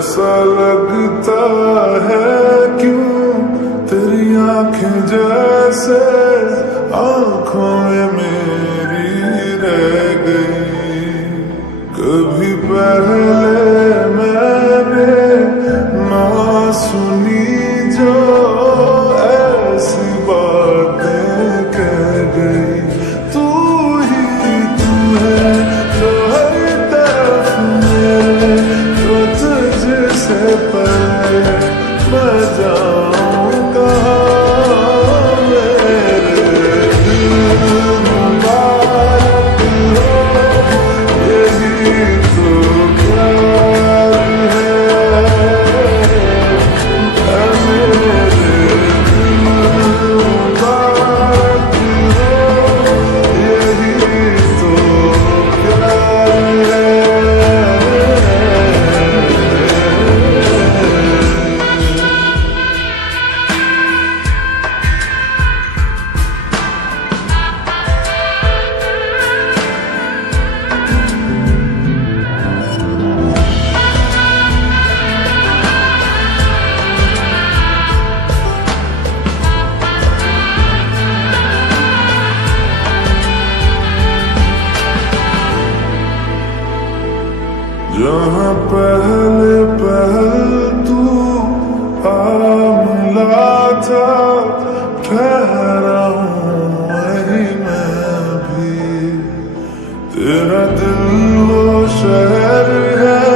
ऐसा लगता है क्यों तेरी आंखें जैसे आंखों में मेरी रह गई। कभी पहले मैंने ना सुनी जो ऐसी बातें कह गई। तू ही तू है जो हर तरफ मेरे, तो तुझसे पहले मैं जाऊं कहाँ। मेरे दिल मुबारक हो, यही तो प्यार है। मेरे दिल मुबारक हो, यही तो प्यार है। जहाँ पहले तू आ मिला था, ठहरा हूँ वही मैं भी। तेरा दिल वो शहर है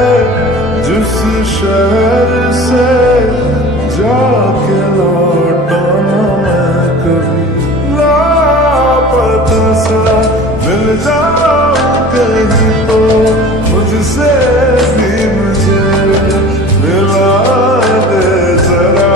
जिस शहर से जाके लौटा ना मैं कभी। लापता सा मिल जाऊं कहीं तो मुझसे भी मुझे मिला दे जरा।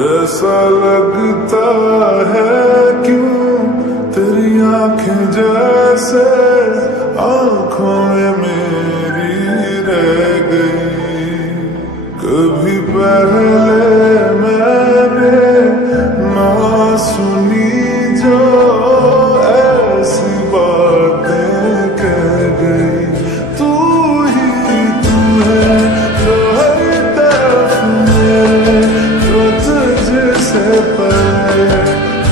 ऐसा लगता है क्यों तेरी आंखें जैसे आंखों में मेरी रह गई। कभी पहले मैंने ना सुनी जो ऐसी बातें कह गई। तू ही तू है जो हर तरफ मेरे, जो तुझसे परे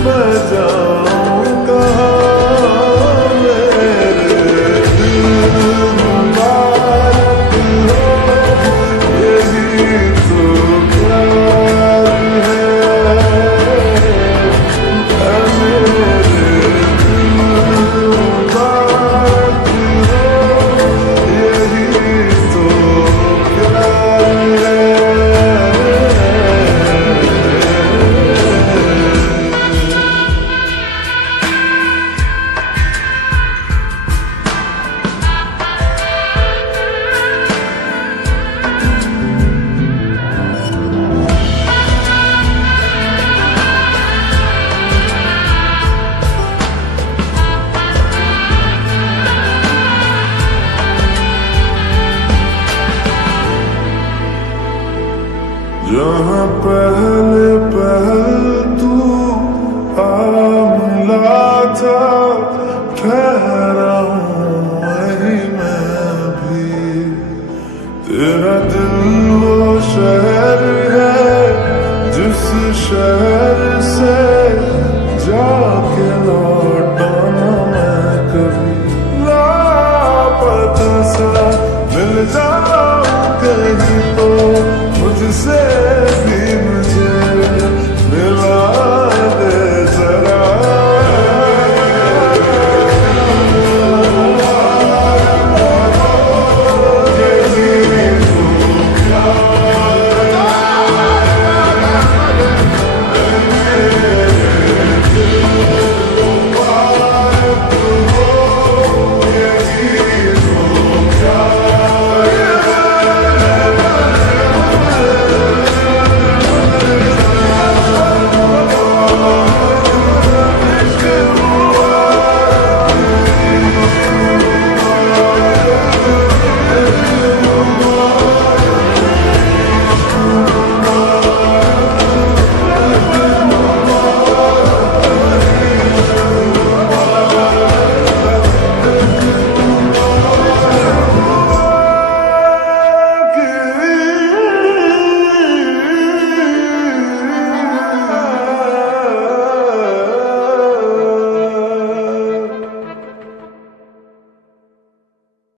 मैं जाऊं कहाँ। मेरे दिल मुबारक हो, यही तो प्यार है। मेरे दिल मुबारक हो, यही तो प्यार है। जहाँ पहले तू मिला था, ठहरा हूँ वहीं मैं भी। तेरा दिल वो शहर है जिस शहर से जाके लौटा ना मैं कभी। लापता सा मिल जाऊं कहीं तो मुझसे